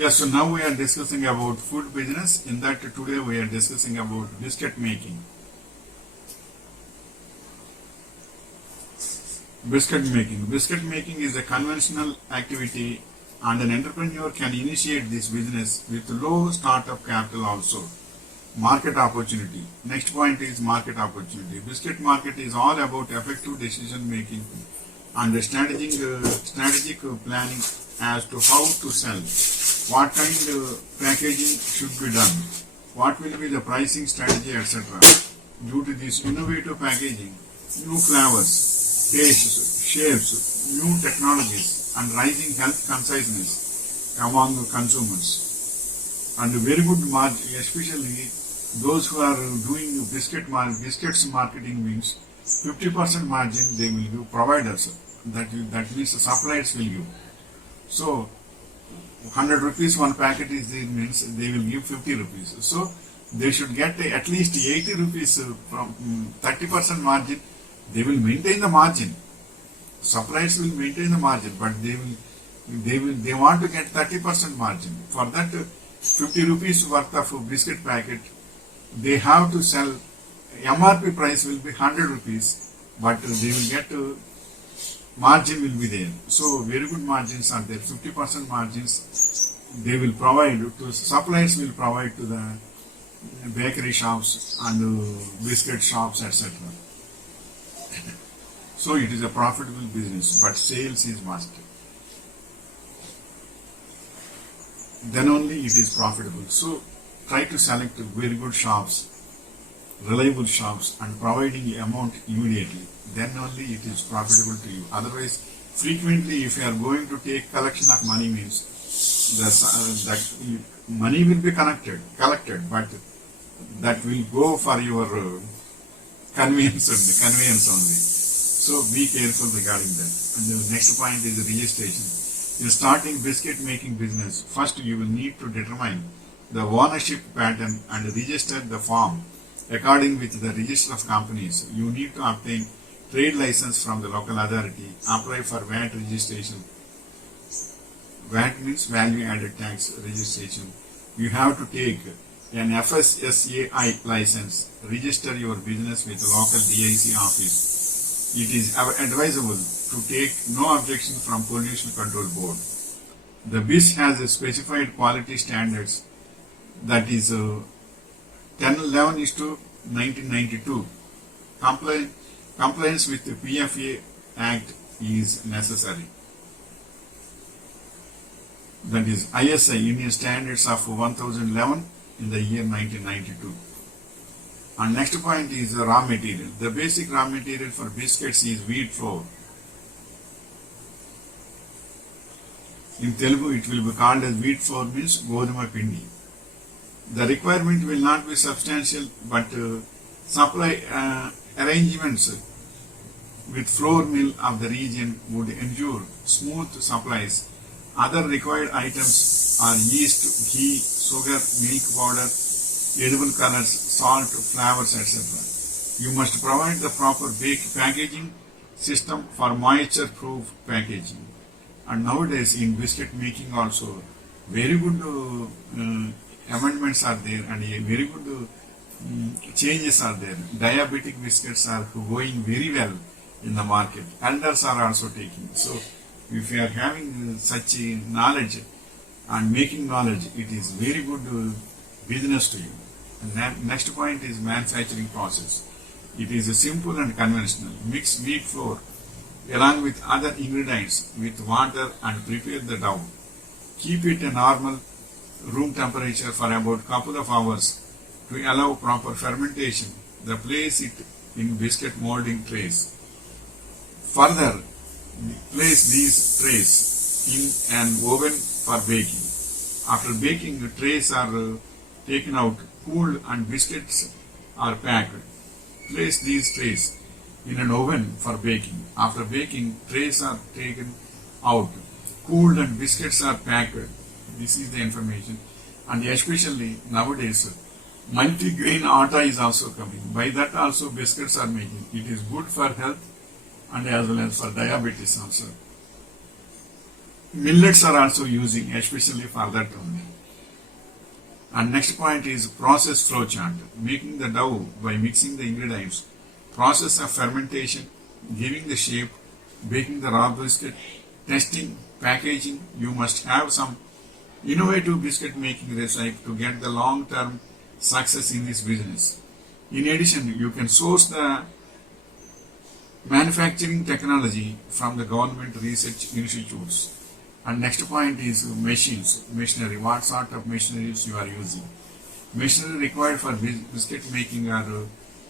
Yes, so now we are discussing about food business. In that today we are discussing about biscuit making. Biscuit making. Biscuit making is a conventional activity and an entrepreneur can initiate this business with low startup capital also. Market opportunity. Next point is market opportunity. Biscuit market is all about effective decision making and the strategic planning as to how to sell, what kind of packaging should be done, what will be the pricing strategy, etc. Due to this innovative packaging, new flavors, tastes, shapes, new technologies, and rising health consciousness among consumers, and very good margin, especially those who are doing biscuits marketing means 50% margin they will give providers. That means the suppliers will give. So 100 rupees one packet is there means they will give 50 rupees. So they should get at least 80 rupees from 30% margin. They will maintain the margin. Suppliers will maintain the margin, but they want to get 30% margin. For that 50 rupees worth of biscuit packet, they have to sell. MRP price will be 100 rupees, but they will get margin will be there. So very good margins are there. 50% margins they will provide to suppliers, will provide to the bakery shops and biscuit shops, etc. So it is a profitable business, but sales is must. Then only it is profitable. So try to select very good shops, reliable shops, and providing amount immediately. Then only it is profitable to you. Otherwise, frequently if you are going to take collection of money means that money will be collected, but that will go for your convenience only. So be careful regarding that. And the next point is registration. In starting biscuit making business, first you will need to determine the ownership pattern and register the form according with the register of companies. You need to obtain trade license from the local authority, apply for VAT registration. VAT means value added tax registration. You have to take an FSSAI license, register your business with the local DIC office. It is advisable to take no objection from Pollution Control Board. The BIS has a specified quality standards, that is 1011 is to 1992. Compliance with the PFA Act is necessary. That is ISI, Indian Standards of 1011 in the year 1992. And next point is the raw material. The basic raw material for biscuits is wheat flour. In Telugu it will be called as wheat flour, means Goduma Pindi. The requirement will not be substantial, but supply arrangements with flour mill of the region would ensure smooth supplies. Other required items are yeast, ghee, sugar, milk powder, edible colors, salt, flavors, etc. You must provide the proper packaging system for moisture-proof packaging. And nowadays in biscuit making also very good amendments are there and very good changes are there. Diabetic biscuits are going very well in the market. Elders are also taking. So if you are having such knowledge and making knowledge, it is very good business to you. And next point is manufacturing process. It is simple and conventional. Mix wheat flour along with other ingredients with water and prepare the dough. Keep it at normal room temperature for about couple of hours to allow proper fermentation. Then place it in biscuit molding trays. Further, place these trays in an oven for baking. After baking, the trays are taken out, cooled, and biscuits are packed. Place these trays in an oven for baking. After baking, trays are taken out, cooled, and biscuits are packed. This is the information. And especially nowadays, multi-grain atta is also coming. By that also biscuits are making. It is good for health and as well as for diabetes also. Millets are also using, especially for that only. And next point is process flow chart. Making the dough by mixing the ingredients. Process of fermentation, giving the shape, baking the raw biscuit, testing, packaging. You must have some innovative biscuit making recipe to get the long-term success in this business. In addition, you can source the manufacturing technology from the government research institutes. And next point is machines, machinery. What sort of machineries you are using? Machinery required for biscuit making are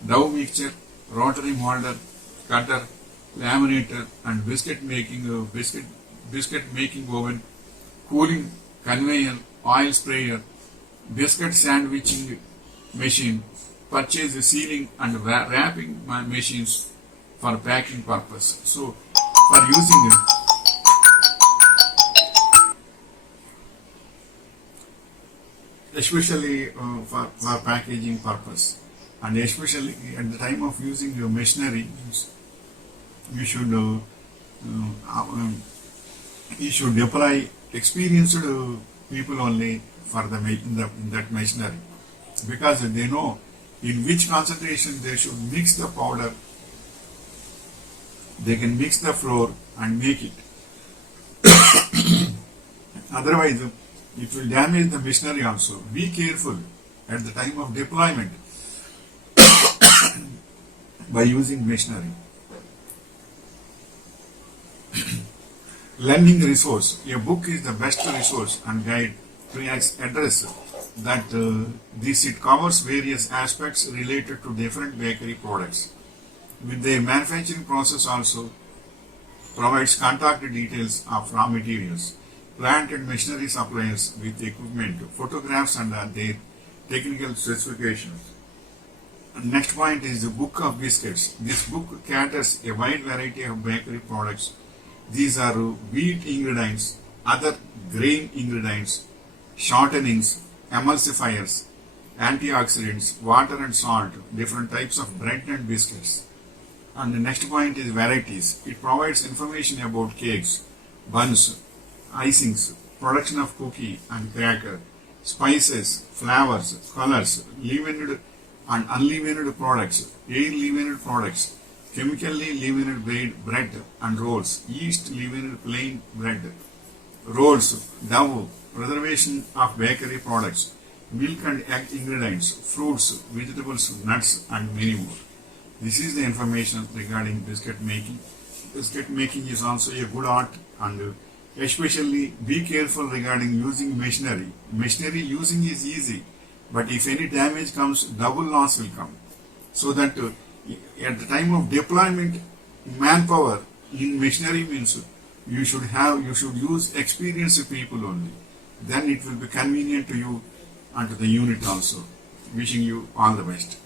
dough mixture, rotary molder, cutter, laminator, and biscuit making oven, cooling conveyor, oil sprayer, biscuit sandwiching machine, purchase sealing and wrapping machines for packing purpose. So for using especially for packaging purpose, and especially at the time of using your machinery, you should deploy experienced people only for in that machinery, because they know in which concentration they should mix the powder. They can mix the flour and make it. Otherwise, it will damage the machinery also. Be careful at the time of deployment by using machinery. Learning resource. A book is the best resource and guide to address that it covers various aspects related to different bakery products. With the manufacturing process also provides contact details of raw materials, plant and machinery suppliers with equipment, photographs and their technical specifications. And next point is the Book of Biscuits. This book caters a wide variety of bakery products. These are wheat ingredients, other grain ingredients, shortenings, emulsifiers, antioxidants, water and salt, different types of bread and biscuits. And the next point is varieties. It provides information about cakes, buns, icings, production of cookie and cracker, spices, flavors, colors, leavened and unleavened products, air leavened products, chemically leavened bread and rolls, yeast leavened plain bread, rolls, dough, preservation of bakery products, milk and egg ingredients, fruits, vegetables, nuts, and many more. This is the information regarding biscuit making. Biscuit making is also a good art, and especially be careful regarding using machinery. Machinery using is easy, but if any damage comes, double loss will come. So that at the time of deployment, manpower in machinery means you should use experienced people only. Then it will be convenient to you and to the unit also. Wishing you all the best.